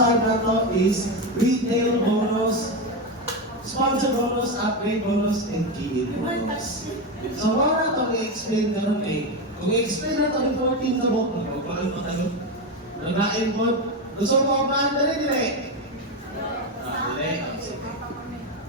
one na to is retail bonus, sponsor bonus, upgrade bonus, and key-in bonus. So, wala na itong i-explain na rin eh. Kung i-explain na ito, 14 na mo, nagpapaan pa tayo. Nag-ain mo. Gusto mo ba? Dali, dali. Dali.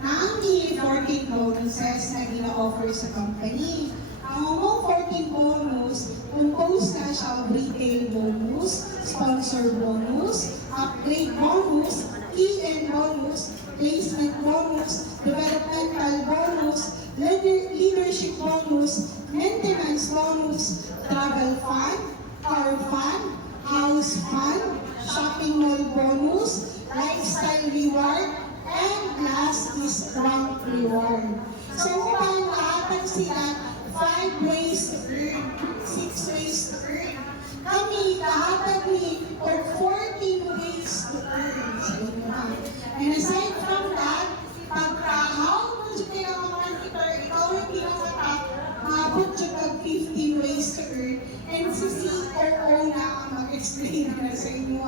Ang key 14 bonuses na gina-offer sa company. Ang umong 14 bonus, composed na siya of retail bonus, sponsor bonus, upgrade bonus, key-in bonus, placement bonus, developmental bonus, leadership bonus, maintenance bonus, travel fund, car fund, house fund, shopping mall bonus, lifestyle reward, and last is rank reward. So upang lahat sila 5 ways to earn, 6 ways to earn. Kami, lahat ni or 14 ways to earn sa inyo. And aside from that, pagkahaw mo siya kayo mga kita, ikaw yung pinakatak, mabot siya kag 15 ways to earn, and si COO na ang mag-explain na sa inyo.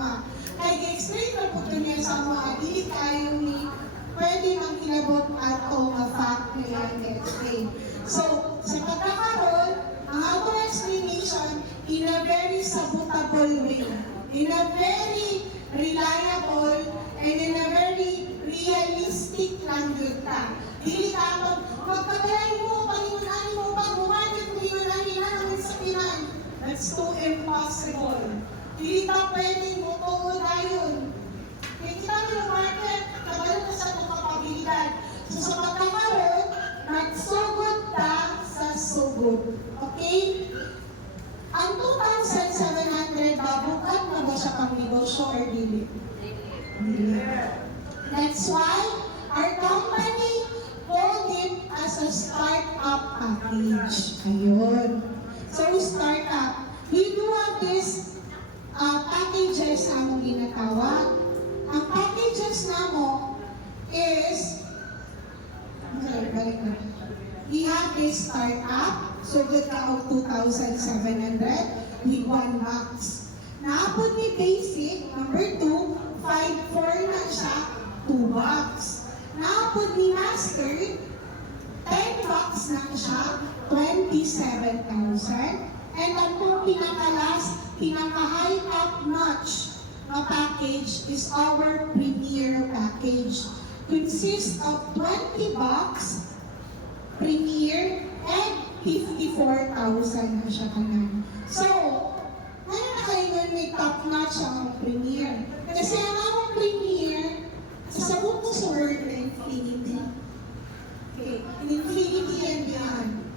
Kaya i-explain na po ito niya sa mga dili tayo ni pwede mang kinabot at o fact nila i-explain. So, sa pagkakaroon, ang atong explanation in a very sabotable way, in a very reliable, and in a very realistic lang yun ka. Dili ka magpagalain mo, pangiwanan mo, pag-umanit mo, iwanan na naman sa Pinan. That's too impossible. Dili ka pwedeng mutuon na yun. Kaya kita mo yung market, kabalo na sa itong kapabilidad. So sa pagkakaroon, nagsugod ka sa sugod. Okay? Ang 2,700 babukat na ba siya pang negosyo or dili? Dili. That's why our company called it as a startup package. Ayun. So startup. We do have this packages na mong ginatawag. Ang packages na mo is we have this startup, so good ka of 2,700 with 1 box. Naapod ni basic, number 2, 5,400 na siya, 2 box. Naapod ni master, 10 box na siya, 27,000. And ang kung pinaka-last, pinaka-high top-notch na package is our premier package. Consists of 20 box, premier, and 54,000 na siya kanan. So, ano na kayo nun may top-notch ang premier? Kasi ang among premier, sasabot mo sa word na infinity. Okay, infinity and beyond.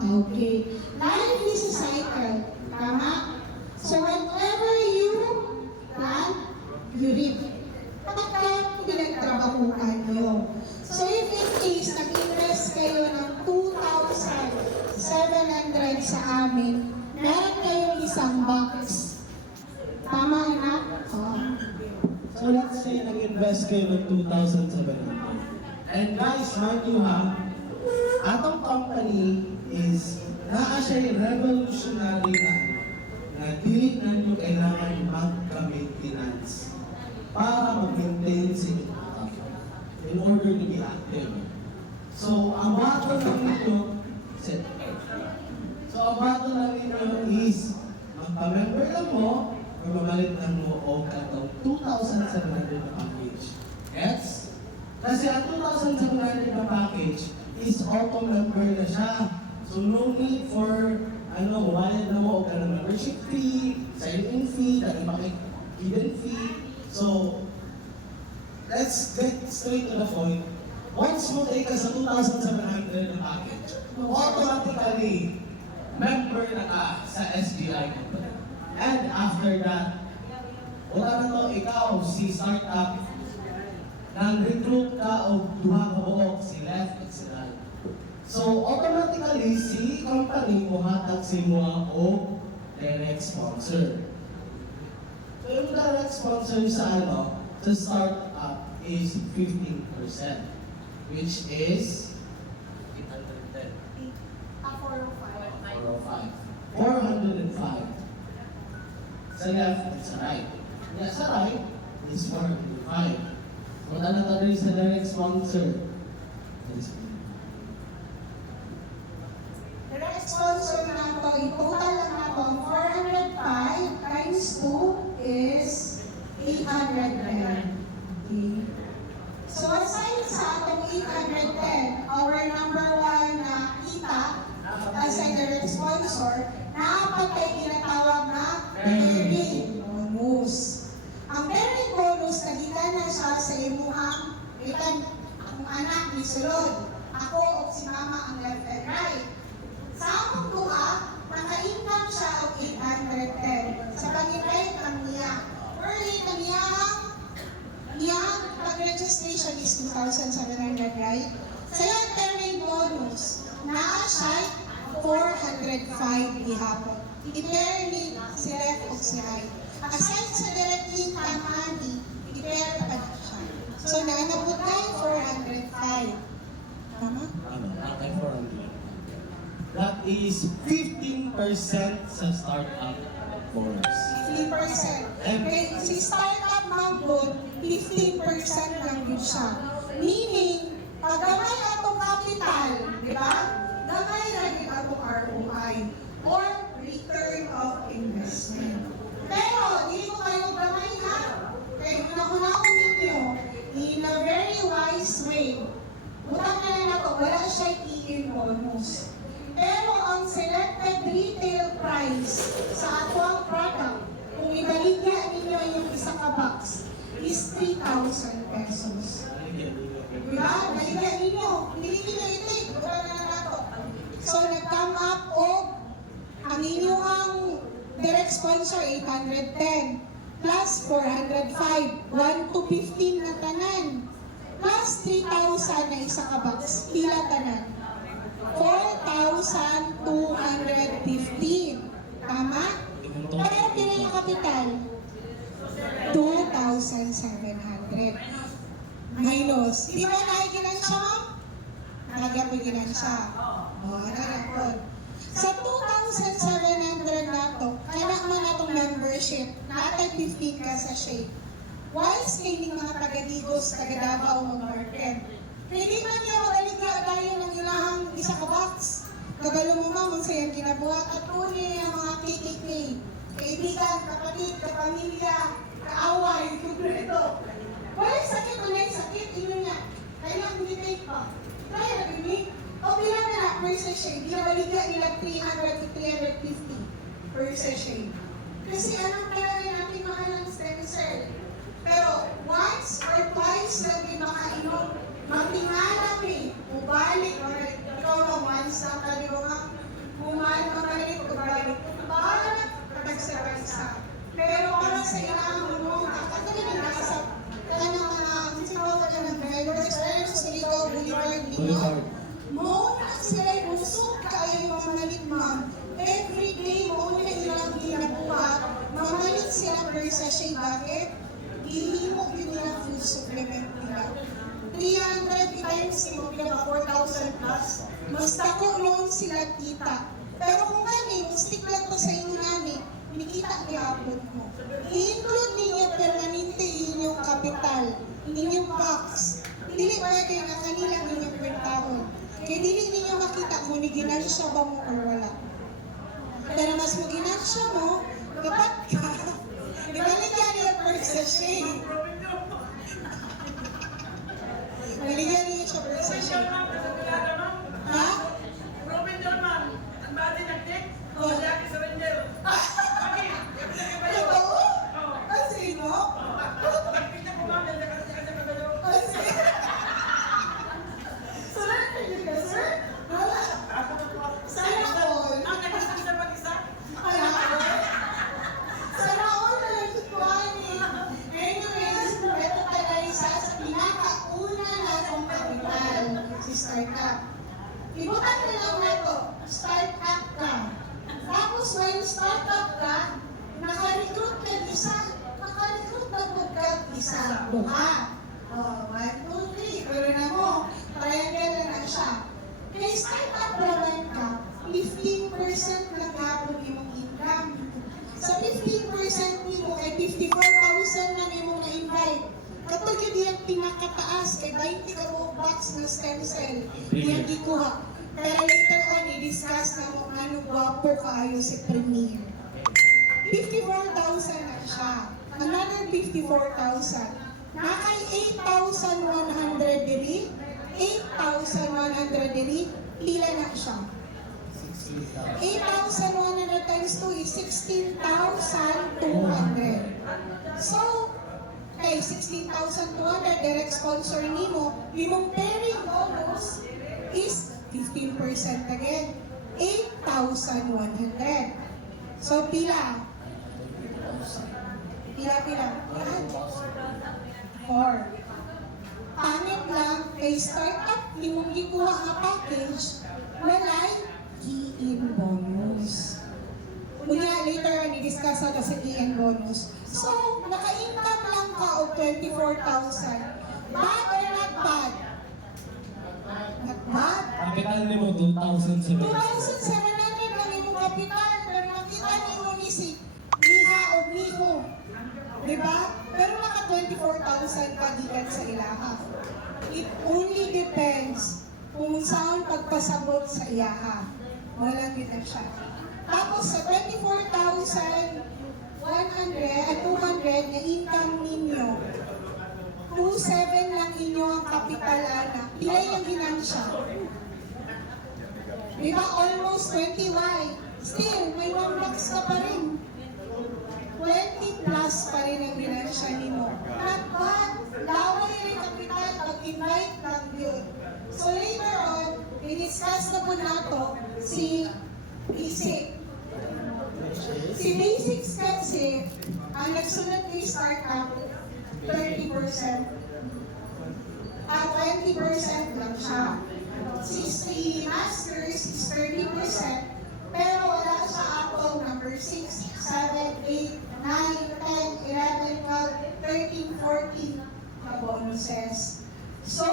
Okay, life is a cycle, tama? So whatever you plant, you reap. Pagka pinagtrabahuan nyo. So if in case nag-invest kayo ng 2,700 sa amin, meron kayong isang box. Tama anak? So let's say nag-invest kayo ng 2,700. And guys, mind you ha, atong company is naa siya revolutionary na dili na nyo kailangan mag-maintenance para mag-maintain sa inyong account in order to be active. So, ang bato lang ninyo, is magpa-member lang mo or mamalit lang mo o katong 2,700 na package. Yes? Kasi ang 2,700 na package is auto-member na siya. So, no need for bayad na mo o ka ng membership fee, sign-in fee, hidden fee. So, let's get straight to the point. Once mo take ka sa 2,700 na package, automatically, member na ka sa SBI company. And after that, wala na to, ikaw, si startup, nang-recruit ka o duha ka buok, si left at si right. So, automatically, si company mo hatag si mo o direct sponsor. So, yung direct sponsor sa sa startup is 15%, which is 810. 405. Sa left at sa right. Yeah, sa right, is 405. Kung ano tayo sa direct sponsor. Direct sponsor na ito, total lang na ito, 405 times 2 is 810. Okay. So aside sa atong 810, our number one na kita as a direct sponsor, nakapatay tinatawag na merit bonus. Ang merit bonus, nagita na siya sa imuhang ikan ang anak ni Sulod. Ako o si mama ang left and right. Sa akong duha, naka-income siya og 810. Sa pag-invite ang niya. Early na niya, pag-registration is 2,700, right? Sa yung merit bonus, naa siya 405 gihapon. I-pair si left o si right. Aside sa direct income money, i-pair pa na siya. So, naanabot tayo 405. Tama? Ano? Okay, 400. That is 15% sa startup bonus. 15%. Okay, si startup manggod, 15% lang yun siya. Meaning, pag gamay atong capital, di ba? Gamay lagi atong ROI or return of investment. Pero, hindi ko kayo gamay ha. Okay, una-unahon ninyo, in a very wise way. Utang na lang ako, wala siya i-in bonus. Pero ang selected retail price sa atong product, kung ibaligya ninyo yung isa ka box, is 3,000 pesos. Diba? Baligya ninyo. Hindi ninyo itig. Diba na nato? So, nag-come up o ang inyong direct sponsor, 810. Plus 405. 1 to 15 na tanan. Plus 3,000 na isa ka box. Pila tanan? 4,215. Tama? Pero pila yung kapital? 2,700. Minus. Di ba nahigilan siya, ma'am? Nagapigilan siya. O, nagapon. Sa 2,700 na to, kailangan mo na itong membership. Natag 15 ka sa shade. Wise kayo mga taga-Digos, taga-Davao, mag-market. Pwede man niya magaligya tayo ng ilahang isa ka box. Kabalo mo ma'am, ang sayang kinabuhat at kunin ang mga KKK. Kaibigan, kapatid, kapamilya, kaaway, kumpleto. Walang sakit, walang sakit, ino niya. Kailangan hindi pa. Kaya nag-ibig. O bilang na per session, binabaligya nila 300 to 350 per session. Kasi anong kailangan natin mahal ng stem cell? Pero once or twice na di makainom, magtingalang eh, ubalik, ikaw na once na kali mo nga, bumalik, ubalik, bahala na, katagsa-tagsa. Pero para sa ilang mo, katulad yung nasa, kaya ng mga, sisigaw ka na ng drivers, pero sa ikaw, Boulevard, Boulevard. mo na sila busog kayo mamalit ma'am. Every day mo na ilang ginabuhat, mamalit sila per session. Bakit? Ihimo din nila food supplement nila. 300 times mo pinaka 4,000 plus. Mas tako noon sila kita. Pero kung kami, stick lang to sa inyo namin, nikita kihapon mo. I-include ninyo permanente inyong kapital, inyong box. Dili pwede na kanilang inyong kwentahon. Kaya dili ninyo makita kung ginansya ba mo or wala. Pero mas mo ginansya mo, dapat ka. Ibalik yan yung per session. Maligyan niyo siya per session. Ha? Oh. Totoo? Ang sino? Ang sino? Sir, hindi ka, sir? Wala. Sana all. Sana all. Sana all na lang tutuan eh. Anyways, ito tayo isa sa pinakauna na itong kapital, si startup. Ibutan na lang na ito, startup ka. Tapos when startup ka, naka-recruit ka isa. Naka-recruit na po ka isa. Buha. Oh, 1, 2, 3. Pero na mo, triangle na siya. Kaya startup naman ka, 15% na gapon imong income. Sa 15% nimo kay 54,000 na nimo na pinakataas kay 20 ka buong box ng stem cell. Yan gikuha. Pero later on, i-discuss na mo ano gwapo kaayo si Premier. 54,000 na siya. Another 54,000. Nakay 8,100 diri. 8,100 diri. Pila na siya. 8,100 times 2 is 16,200. So, kay 16,200 direct sponsor nimo, imong pairing bonus is 15% again. 8,100. So, pila? Pila? 4. Pangit lang, kay startup, imong gikuha nga package, walay key-in bonus. Unya, later, ni-discuss na sa key-in bonus. So, naka-income lang ka o 24,000. Bad or not bad? Not bad? Kapital ni mo 2,700. 2,700 lang imong kapital, pero nakita ni mo ni si Miha o Miho. Diba? Pero naka 24,000 kagigan sa ilaha. It only depends kung saan pagpasabot sa ilaha. Walang gina siya. Tapos sa 200 na income ninyo, 2,700 lang inyo ang kapital ana. Pilay ang ginansya. Diba? Almost 20Y. Still, may 1 box ka pa rin. 20 plus pa rin ang ginansya nimo. Not bad. Laway rin kapital pag-invite lang yun. So later on, i-discuss na po nato si Basic. Si Basic kasi, ang nagsunod ni startup, 30%. 20% lang siya. Si Masters is 30%. Pero wala siya ako number 6, 7, 8, 9, 10, 11, 12, 13, 14 na bonuses. So,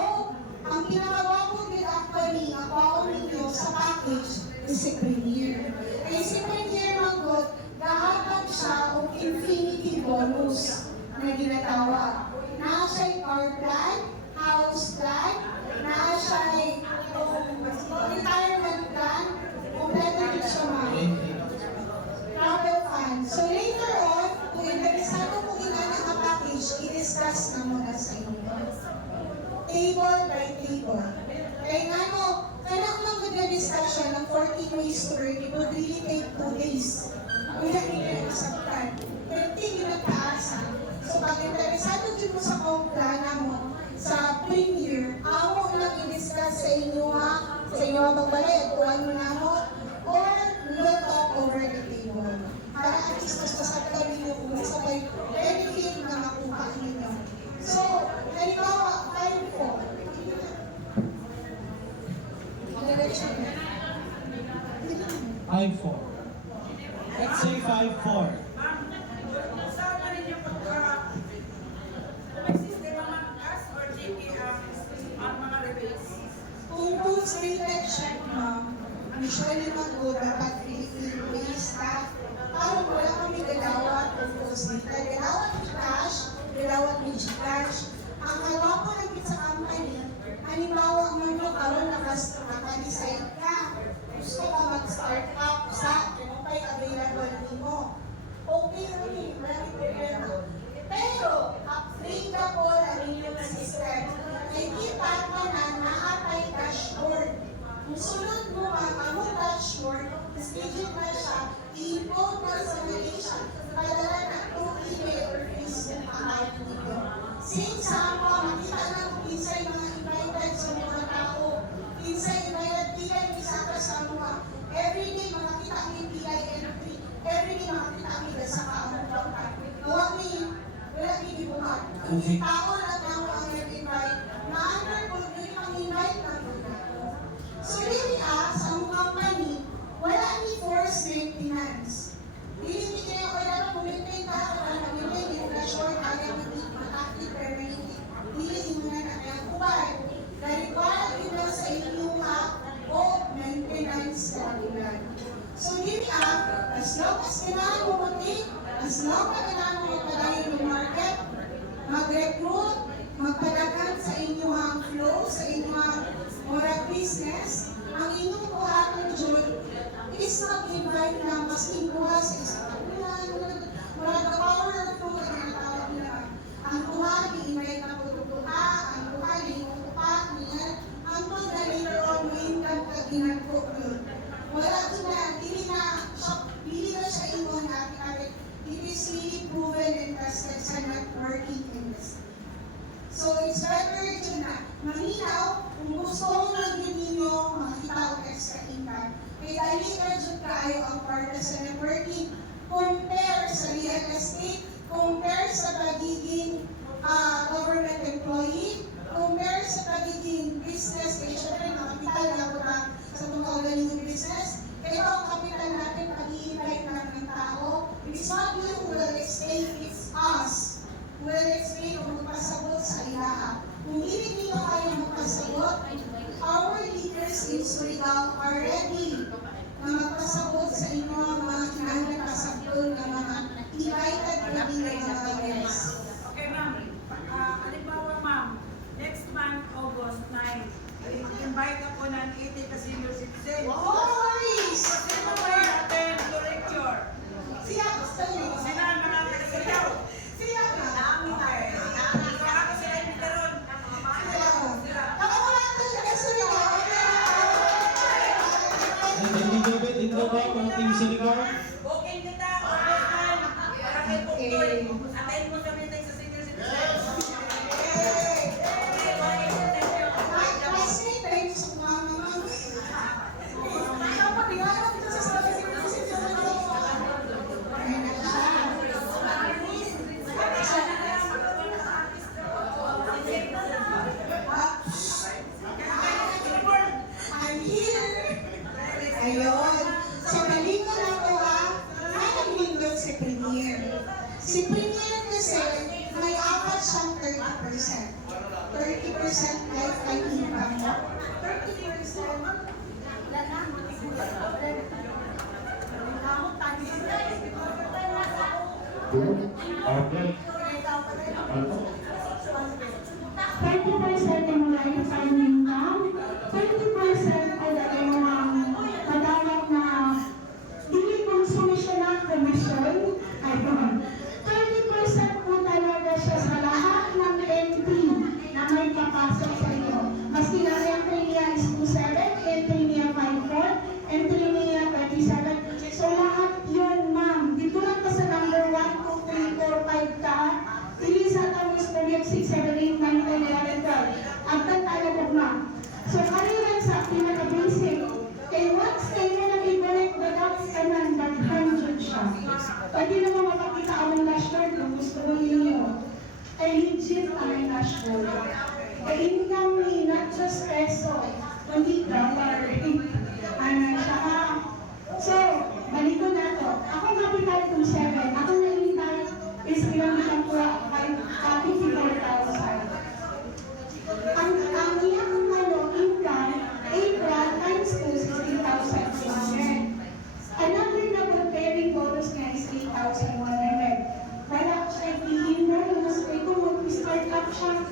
ang pinakawapong din actually, ang baon ninyo sa package is si Premier. Kaya si Premier Manggot, gahatag siya o infinity bonus na ginatawag. Naa siya'y car plan, house plan, naa siya'y retirement plan, kompleto din siya travel fund. So later on, kung interesado mo ginana ang package, i-discuss na muna sa inyo. Table by table. Kaya nga no, kaya kung mag-discussion ng 14 ways to earn, it would really take 2 days. Kung hindi nyo nasabtan. Pero hindi nyo nagtaasa. So pag interesado dyan mo sa plana mo, sa Premier, amo lang i-discuss sa inyo ha, sa inyo magbalay, kuhan mo na mo, or we will talk over the table. Para at least mas masabtan ninyo kung sa may benefit na makuha ninyo. So, halimbawa, 5-4. Direction. 5-4. Let's say 5-4. Kung tools related check, ma'am, usually mag-go dapat Philippine staff. Parang wala kami galawat kung tools dito. Galawat ni cash, galawat ni Gcash. Ang kawapo ng pizza company, halimbawa man mo karon naka-decide ka. Gusto ka mag-start up sa kung may available nimo. Okay rin, maraming problema. Pero, applicable ang inyong system. Ay kita ka na nakatay dashboard. Kung sunod mo ang dashboard, schedule na siya, i-import na sa Malaysia, padala na through email or Facebook account ninyo. Since ako, makita na kung kinsay mga invited sa mga tao, kinsay invited pilay ni Saka sa mga. Everyday makakita kami pilay entry. Everyday makakita kami sa kaamong pangkat. Huwag wala kinibuhat. Kung tao na tao ang nag-invite, na-under ko yung pang-invite na po na. So, really sa mga company, wala ni force maintenance. Hindi kayo kailangan mag-maintain ka, mag-maintain yung dashboard, kaya mag-active permanently. Hindi mo na nakakubay. Na-require nila sa inyo o maintenance kailangan. So, really as long as kailangan mo mag-take, as long as kailangan mo magpadayo ng market, mag-recruit, magpadagan sa inyong flow, sa inyong murag business, ang inyong buhaton dyan is not invite na mas inuha sa isang bulan, murag na power of flow, ang natawag nila. Ang buha, i-invite na po buha, ang buha, i-upat, niya, ang to na later on, windan ka ginagpo yun. Wala ito na, pili na siya ingon natin. It is really proven and tested sa networking industry. So it's better dyan na maminaw, kung gusto mo lang din ninyo makita o extra income, may dali ka dyan kayo ang part sa networking, compare sa real estate, compare sa pagiging government employee, compare sa pagiging business, kaya syempre mga kapital na po sa itong kaugaling business. Kaya ang kapital natin, pag-i-invite natin ng tao, it's not you who will explain, it's us who will explain o magpasabot sa ilaha. Kung hindi nyo kayo magpasabot, our leaders in Surigao are ready na magpasabot sa inyo ang mga kinahanglan pasabot ng mga invited na mga guests. Okay, ma'am. Halimbawa, ma'am, next month, August 9, invite ako ng 80 ka senior citizen. Boys! Sino ba natin to lecture? Siya gusto nyo? Sino ang mga taga-sayaw? Siya ka? Ako sila yung bitaron. Siya ka? Nakawala ito sa Surigao. Ito ba mga team Surigao? Booking kita, August 9. Para kay Puktoy. Atayin mo kami tayo sa senior citizen. I'm here. Ayun. So, balik ko na po may naglindot si Premier. Si Premier kasi may apat siyang 30%. 30% lifetime income mo. 30% Okay. 30% ng mga lifetime income, 20% ay dahil mga matawag na hindi konsumisyon ng komisyon, ay 30% po talaga siya sa lahat ng entry na may papasok sa inyo. Maski na entry niya is 27, entry niya 54, entry niya 37. So lahat yun, ma'am. Dito lang ka sa number 1, 2, 3, 4, 5 ka. Ili sa tamis na yung 6, 7, 8, 9, 10, 11, 12. Agad tayo po, ma'am. So, kariran sa pinaka-basic. Kaya once kayo nang i-correct the dots ka ng nag-100 siya. Pwede naman mapakita ang dashboard kung gusto mo ninyo. Ay legit ang dashboard. Kaya income ni not just peso, kundi dollar. Ano siya ha? So, balik ko na to. Ako capital 27. Ako na income is pinamitan ko 54,000. Ang iyang income, April times 2, 16,200. Another na preparing bonus niya is 8,100. Wala ko siya ipihin na, mas ito mag-start up siya.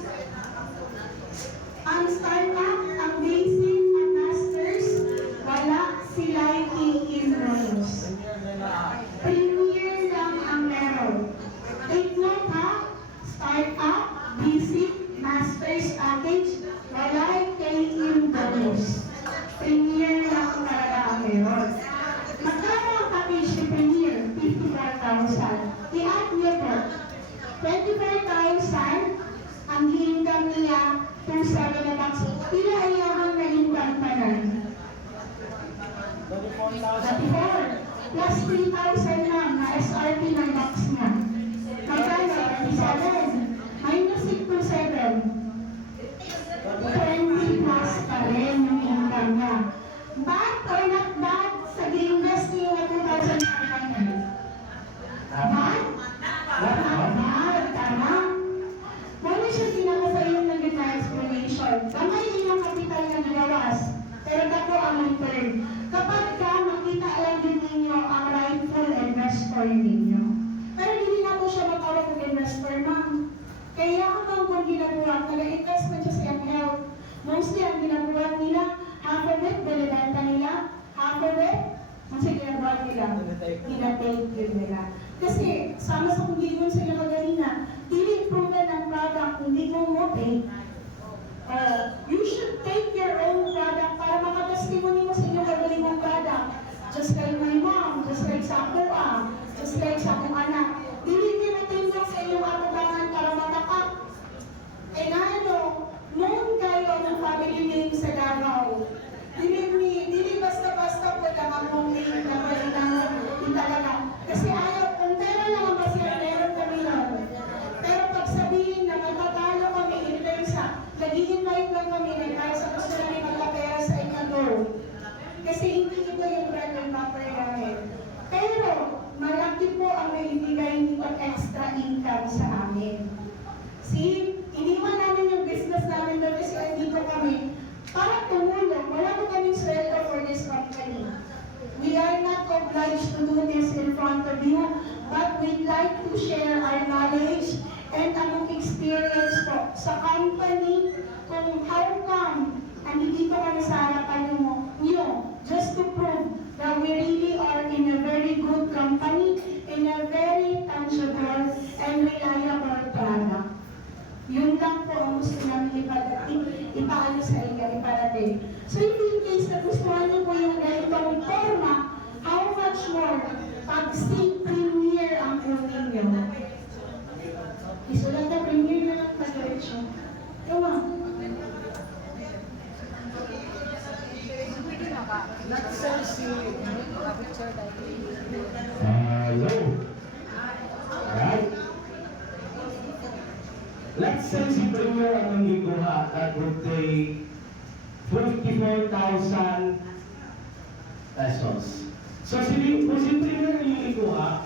Ang startup, ang basic, ang masters, wala sila i-enrolls. Premier lang ang meron. Take note ha, startup, basic, master's package, wala kayo bonus. Premier lang talaga ang meron. Magkano ang package ni Premier? 54,000. I-add niyo po. 25,000 ang income niya 27 na bucks. Pila ayahan na income pa nun? 34. Plus 3,000 lang na SRP ng box niya. Magkano? 37. Minus 6 to 7. 20 plus pa rin yung income niya. Bad or not bad sa gi-invest niyo na 2,500? Bad? Bad, tama. Wala siya ginagawa sa iyo ng explanation. Tama yung kapital na nagawas. Pero dako ang return. Kapag ka makita lang din ninyo ang rightful investor ninyo. Pero hindi na po siya matawag ng investor, ma'am. Kaya kung ginabuhat, nag-investment siya sa iyang health. Mostly ang ginabuhat nila, half of it, binibenta nila, half of it, ang ginagawa nila, ginatake yun nila. Kasi, sama sa kung gingon sila kaganina, dili proven ang product, hindi mo mo take. You should take your own product para makatestimony mo sa inyong gagaling mong product. Just like my mom, just like sa ako, just like sa akong anak. Dili tinatindog sa inyong atubangan para matakap. Eh nga ano, noon kayo ang family name sa Davao. Dili basta-basta po lang ang mong name na malinang talaga. Kasi ayaw, kung meron lang ang basihan, meron kami nun. Pero pag sabihin na matatalo kami in terms sa, nag-i-invite lang kami na kahit sa gusto namin magkapera sa inyo, no. Kasi hindi ito yung brand ng bumper namin. Pero, malaki po ang naibigay nitong extra income sa amin. See, iniwan namin yung business namin doon kasi andito kami para tumulong. Wala po kaming sweldo for this company. We are not obliged to do this in front of you, but we'd like to share our knowledge and ang experience po sa company kung how come andito kami sa harapan nyo, just to prove that we really are in a very good company, in a very tangible and reliable product. Yun lang po ang gusto namin ipaano sa inyo, iparating. So if in case na gustuhan niyo po yung ganitong forma, how much more pag si Premier ang kunin niyo? Isulat na Premier na lang pag-diretso. Come on. Hello. Alright. Let's say si Premier ang nangikuha, that would take 54,000 pesos. So kung si Premier ang nangikuha,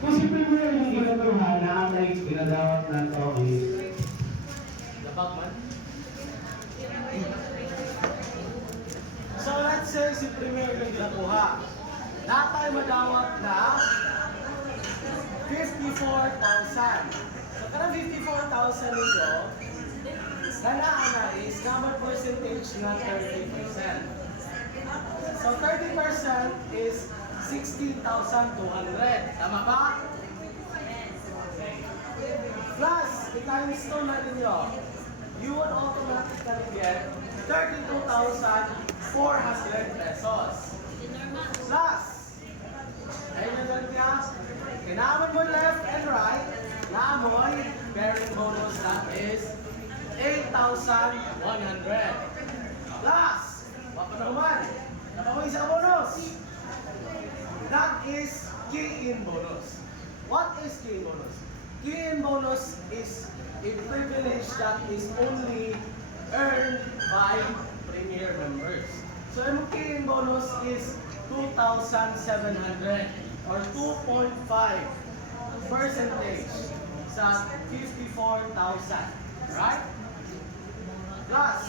kung si Premier ang ginagawa na ang ginagawat na ito is So let's say si Premier yung ginakuha. Lahat tayo madawat na 54,000. So karang 54,000 nito, nanaan na is number percentage na 30%. So 30% is 16,200. Tama ba? Plus, i-times 2 natin yun. You would automatically get 32,400 pesos. Plus, ayun na lang niya, kinaman mo left and right, naamoy, bearing bonus that is 8,100. Plus, papanaman, napamoy sa bonus. That is key-in bonus. What is key-in bonus? Key-in bonus is a privilege that is only earned by Premier members. So, yung key-in bonus is 2,700 or 2.5% sa 54,000. Right? Plus,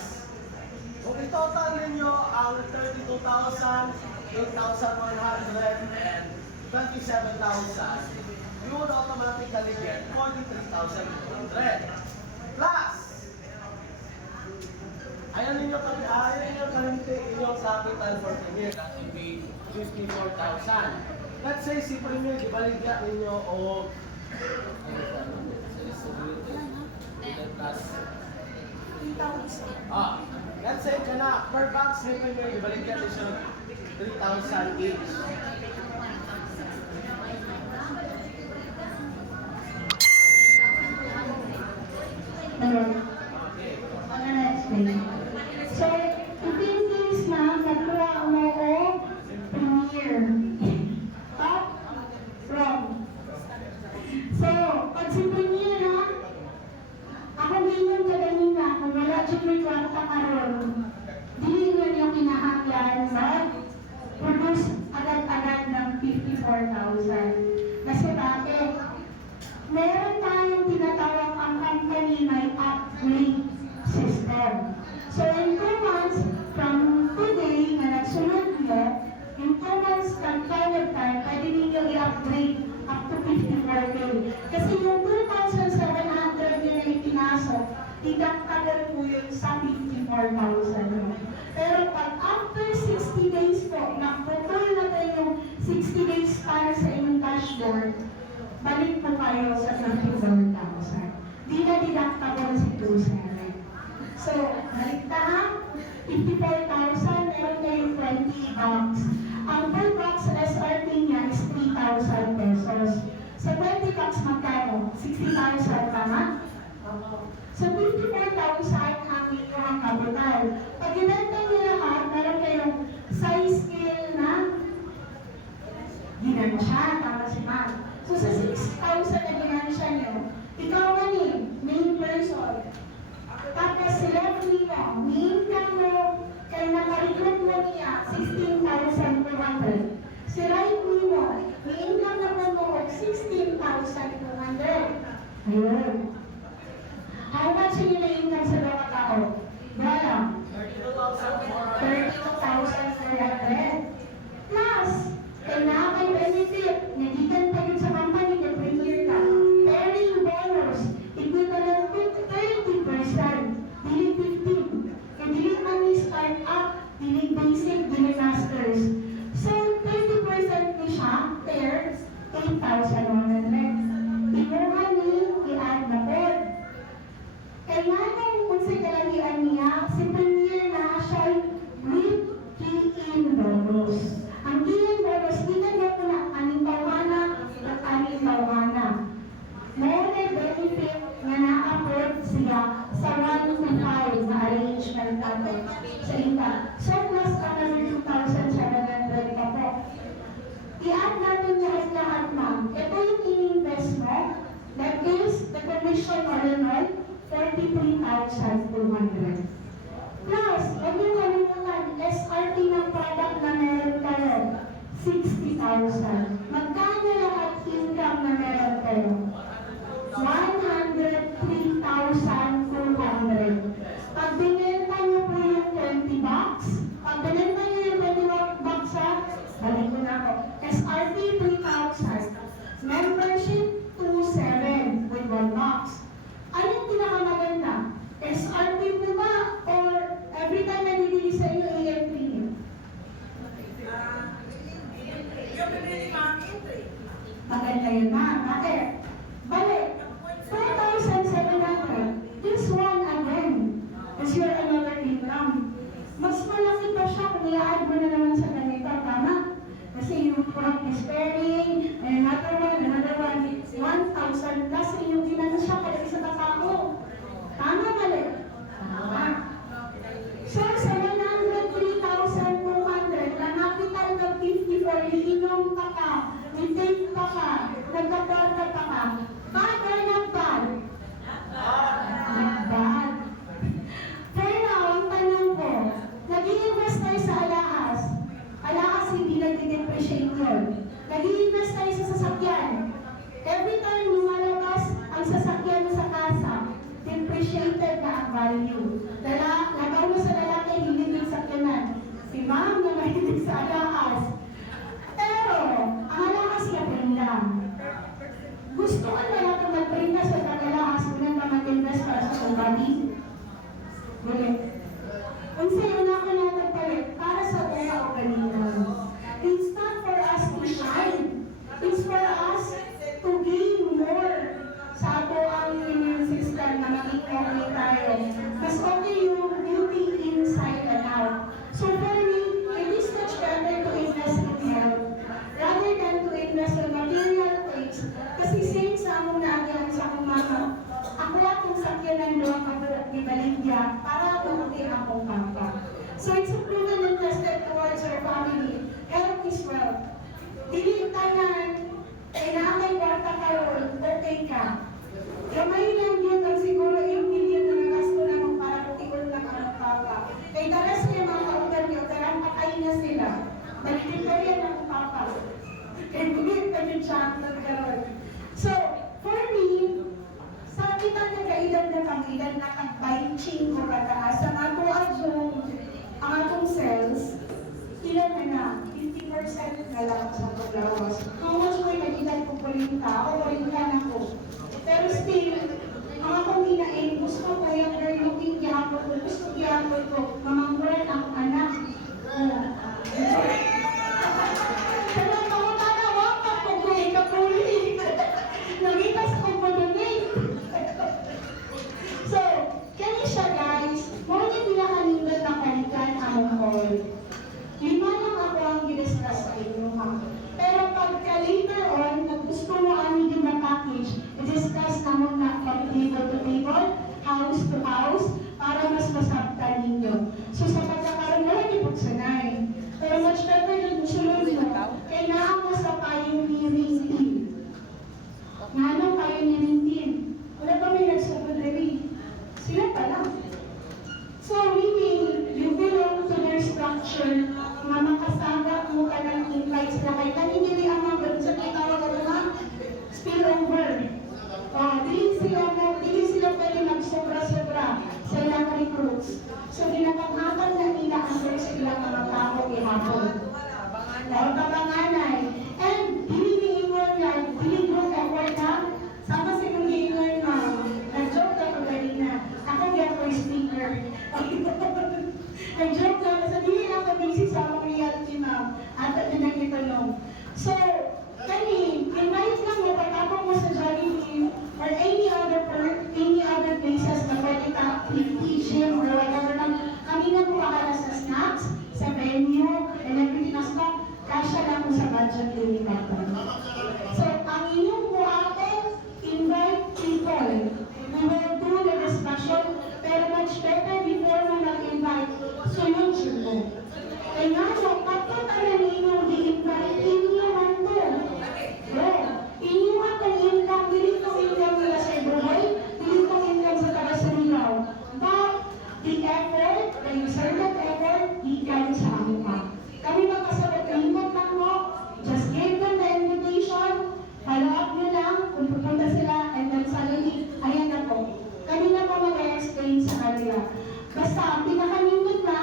kung i-total ninyo ang 32,000, 8,100, and 27,000, you would automatically get 43,200. Plus, ayan ninyo kalinte inyong capital for Premier, that will be 54,000. Let's say si Premier, gibaligya ninyo o let's say ka na, per box ni Premier, gibaligya ninyo siya 3,000 each. Ano na-explain? So, if in case na nakuha mo o Premier. Up, from. So, pag si Premier ha, ako ngayon kaganina, kung wala dyan may kwarta karon, hindi nyo yung kinahanglan mag-produce agad-agad deductible po yun sa 54,000. Pero pag after 60 days po, naputol na tayo yung 60 days para sa inyong dashboard, balik po kayo sa 54,000. Di na deductible si 27. So, balik na ha? 54,000, meron kayong 20 bucks. Ang per box sa SRT niya is 3,000 pesos. Sa 20 bucks magkano? 60,000 tama? So 54,000 ang inyong kapital. Pag inenta niyo lahat, meron kayong size scale na ginansya, tama si ma'am. So sa 6,000 na ginansya niyo, ikaw nga ni, main person. Tapos si Lovely mo, main ka mo, kaya nakarecruit mo niya, 16,200. Si Right mo, main ka naman mo, 16,200. Ayun. How much yung na-income sa bawat tao? Wala. 32,400. Plus, kailangan may benefit. Nagitan pa yun sa company na premier ka. Earning bonus. Equivalent to 30%. Dili 15. Kaya dili man ni start up, dili basic, dili masters. So, 30% ni siya, per 8,100. Inuhan ni, i-add na po. Kailangan kung sa kalalian niya, si Premier na siya with key-in bonus. Ang key-in bonus, di ka niya po na aning tawana at aning tawana. More na benefit na na-upload siya sa 1 to 5 na arrangement natin sa iba. So, plus another 2,700 pa po. I-add natin niya lahat, ma'am. Ito yung in-invest mo. That is the commission or renewal. 43,200. Plus, huwag niyo kalimutan, SRT ng product na meron kayo, 60,000. Magkano lahat income na meron kayo? 103,200. Pag binenta niyo po yung 20 bucks, pag binenta niyo yung 20 bucks balik ko na ako. SRT 3,000. Membership 2,700 with 1 box. Anong pinakamaganda? SRP po ba? Or every time na bibili sa inyo, i-entry niyo? Yung bibili ma'am, entry. Maganda yun, ma'am. Bakit? Balik. 4,700. This one again is your another income. Mas malaki pa siya kung i-add mo na naman sa ganito, tama? Kasi yung from despairing, another one, 1,000 plus yung ginano siya kada isa katao. Tama mali? Tama. So sa 103,200, na capital ng 54, iinom ka ka, i-take ka ka, nagkakarga ka ka, bad or not bad? Not bad. For now, ang tanong ko, nag-i-invest tayo sa alahas. Alahas hindi nag-depreciate yun. Nag-i-invest tayo sa sasakyan. Every time lumalabas ang sasakyan mo sa kasa, depreciated na ang value. Lagaw mo sa lalaki, hilig yung sakyanan. Si ma'am na mahilig sa alahas. Pero, ang alahas yapin lang. Gusto ko na lang kung mag-brinda sa alahas, kung na mag-invest para sa body. Gulit. Kung sa'yo na ako natin palit, para sa buhay o kanina. It's not for us to shine. It's for us to gain more sa ato ang immune system na maging okay tayo. Mas okay yung beauty inside and out. So for me, it is much better to invest in health rather than to invest in material things. Kasi same sa among naagyan sa akong mama, ako akong sakyan ng doon ako at gibalik niya para mabuti akong papa. So it's a proven and tested towards our family. Health is wealth. Dili tanan, kailangan kwarta kayo, okay ka. Kamay lang yun ang siguro yung million na nagasto na mo para kutiol na papa. Kay talas niya mga kaugan niyo, karang patay na sila. Nagtitoryan ng papa. Kaya bumit ka din siya ang nagkaroon. So, for me, sa kita na kaedad na pangilan na kag-byching ko kataas, ang ato ang atong cells, ilan na 50% na lang sa paglawas. How much ko yung nag-edad ko 40 o 40 na ko. Pero still, ang akong hinain, gusto ko yung kami sa budget limited. So, ang inyong buhatin, invite people. We will do the discussion, pero much better before we mag-invite, sunod mo. Kaya nga, so, kapag tayo ninyong di-invite, inyo man to. Inyo man itong income, hindi itong income nila sa Ibuhay, hindi itong income sa taga-Surigao. But, the effort, the exerted effort, ikan sa amin pa. Kami magkasabot na ingot lang mo, just give them the invitation, follow up nyo lang kung pupunta sila, and then suddenly, ayan na po. Kami na po mag-explain sa kanila. Basta, ang pinakalimit na,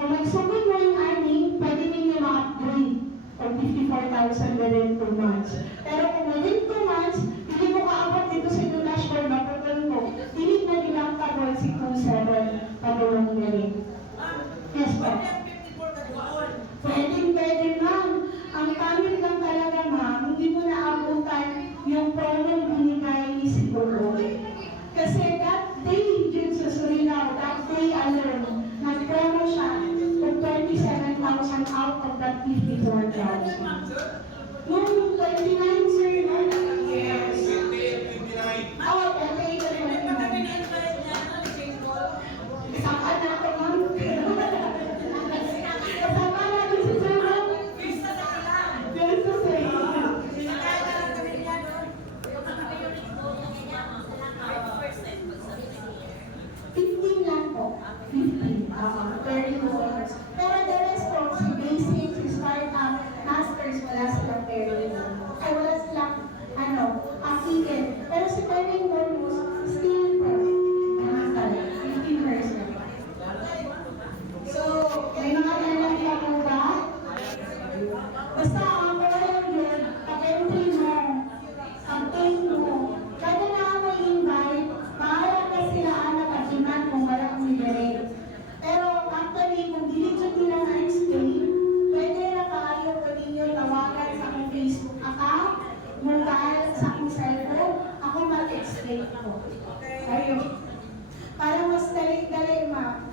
kung magsugod mo yung earning, pwede ninyo ma-upgrade o 54,000 within 2 months. Pero kung within 2 months, hindi mo kaabot dito sa inyong dashboard, mapapal ko, hindi na nilang tabol si 27 pagulong nyo rin. Yes po. Pwede ma'am. Ang pamit lang talaga ma'am, hindi mo naabutan yung promo binigay ni Siguro. Kasi that day dun sa Surigao, that day alone, nag-promo siya of 27,000 out of that 54,000. Yung 29, sir, yes. Oh, that day, the 29. Saka na ito, ma'am. Kasama natin si Sir, ma'am. Yes, sir. 15 lang po. 15. 32 hours. Pero the rest po, si basic, si startup, masters, wala silang pairing. Ay, wala silang, affiliate. Pero si pairing bonus, still po, 15%. So, may mga lalaki ako ba? Basta ang oil yun, pag-entry mo, pag-take mo, kada na ako invite, maaari na sila anak at iman kung wala kong direct. Pero actually, kung diligent nila na-explain, pwede na kayo po ninyo tawagan sa akong Facebook account, mobile, sa akong cellphone, ako mag-explain ko. Ayun. Para mas dali-dali, ma'am.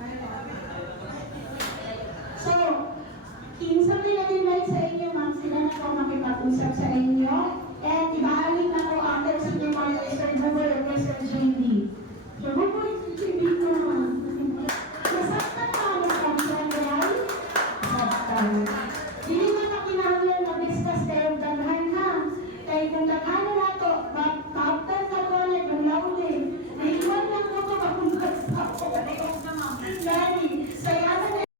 So, kinsa may nag-invite sa inyo, ma'am, sila na po makipag-usap sa inyo. And ibahalik na po after sa inyo mga Mr. Google or Mr. Jane